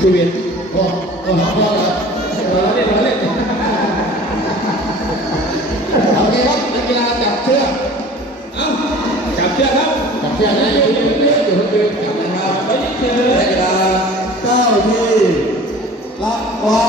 ชีวิตโอ้โอ้โหเราเล่นโอเคครับนักกีฬาจับเชือกจับเชือกครับจับเชือกนะอยู่จับนะครับนักกีฬาก้าวที่ละว่า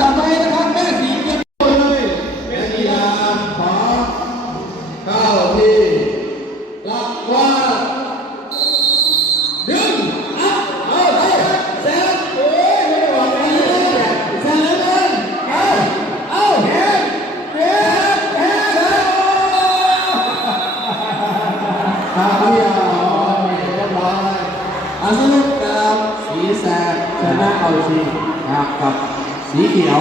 ต่อไปนะครับแม่สีเก็บเลยแม่สีขอเข้าที่รับว่าดึงเอาเซฟโอ้ยไม่หวังเลยเซฟเลยเอาเฮ้เฮ้ครับพี่เรียบร้อยสรุปกับสีแสดชนะเอาชีกับสีเขียว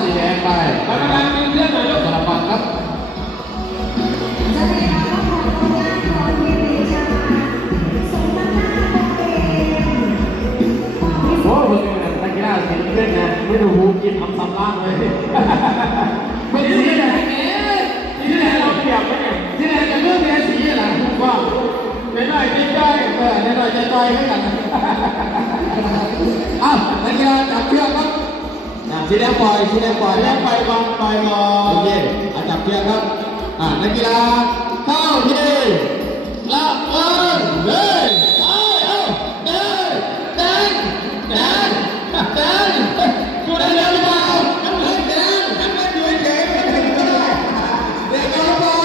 สีแดงไปกรรมการมีเรื่องหน่อยยกสลับฝั่งครับโอ้ยนักกีฬาเสียงเพื่อนนะไม่รู้หูกินทำซ้ำล่างเลยไม่ดีที่ไหนที่ไหนเราเปรียบไหมที่ไหนจะเลือกแค่สีอะไรถูกว่าในหน่อยใจใจในหน่อยใจใจให้กันอ้าวนักกีฬาจับเชือกครับสีแดงปล่อยสีแดงปล่อยแล้วไปบอลปล่อยบอลโอเคจับเชือกครับนักกีฬาเข้าที่ละเอิญเลยเดินคุณได้แล้วหรือเปล่าทำไมเดินทำไมอยู่เฉยไม่ได้เด็กเอาบอล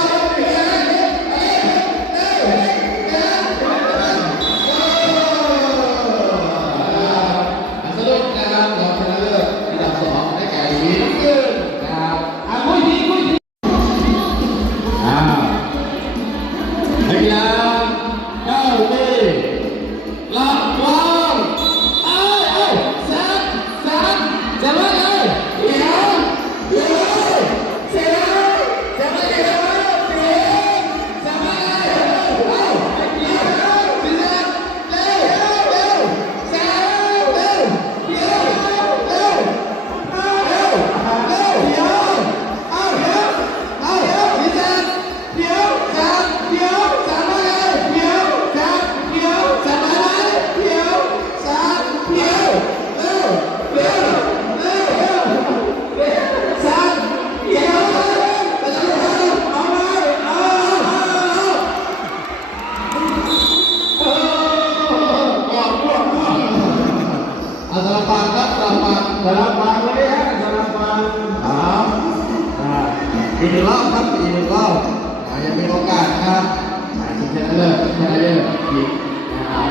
สรุปนะครับรอบชนะเลิศอันดับ2ได้แก่สีน้ำเงินครับคุยทีนักกีฬาเข้าเตะ สลับฟังครับสลับฟัง สลับฟังเลยฮะสลับฟัง ครับอีกหนึ่งรอบครับอีกหนึ่งรอบยังมีโอกาสครับ ชิงชนะเลิศชนะเลิศหญิงนะครับ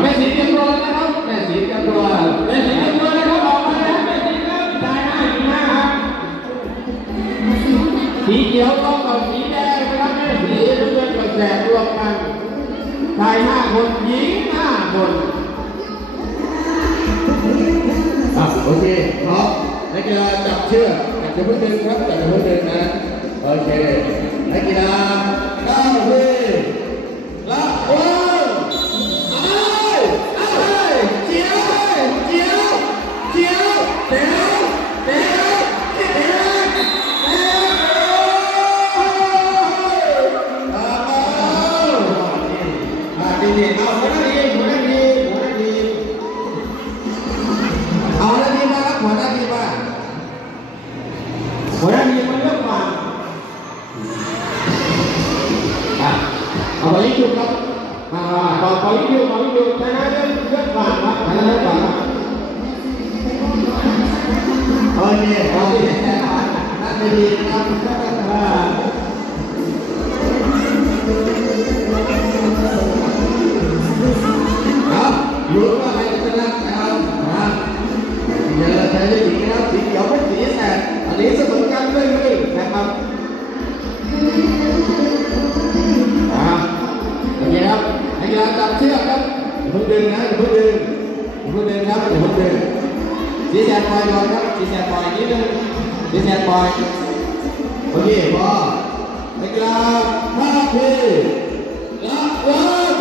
แม่สีเตรียมตัวนะครับแม่สีเตรียมตัวแม่สีเตรียมตัวนะครับออกมาแล้วแม่สีครับชายห้าหญิงห้าครับสีเขียวต้องกับสีแดงนะครับแม่สีน้ำเงินกับแสดรวมกันชายห้าคนหญิงห้าคนโอเคพร้อมนักกีฬาจับเชือกจับมือดึงครับจับมือดึงนะโอเคนักกีฬาก้าวไปละวันเจียวเจียวเจียวเดี๋ยวเดี๋ยวเดี๋ยวดีเอาหัวหน้าทีมหัวหน้าทีมหัวหน้าทีมเอาหัวหน้าทีมมาครับหัวหน้าทีมมาหัวหน้าทีมมาเลือกมาเอาไปยิงจุดครับต่อยิงจุดต่อยิงจุดชนะเลือกผ่านครับชนะเลือกผ่านครับโอเคโอเคนั่นไม่ดีครับรู้ว่าใครจะชนะนะครับเดี๋ยวเราใช้ได้อีกนะครับสีเขียวเป็นสีแสดอันนี้เสมอกันด้วยมือนะครับโอเคครับนักกีฬาจับเชือกครับอย่าเพิ่งดึงนะอย่าเพิ่งดึงอย่าเพิ่งดึงครับอย่าเพิ่งดึงสีแสดปล่อยก่อนครับสีแสดปล่อยนิดนึงสีแสดปล่อยโอเคพอนักกีฬาภาพทีละวัน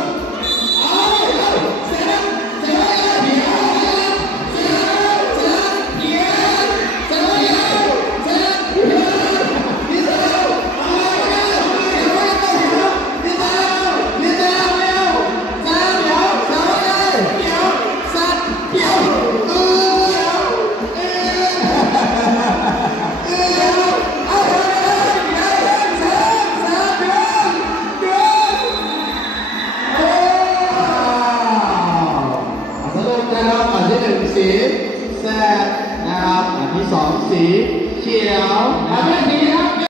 สีแสดนะครับอันที่สองสีเขียวอันที่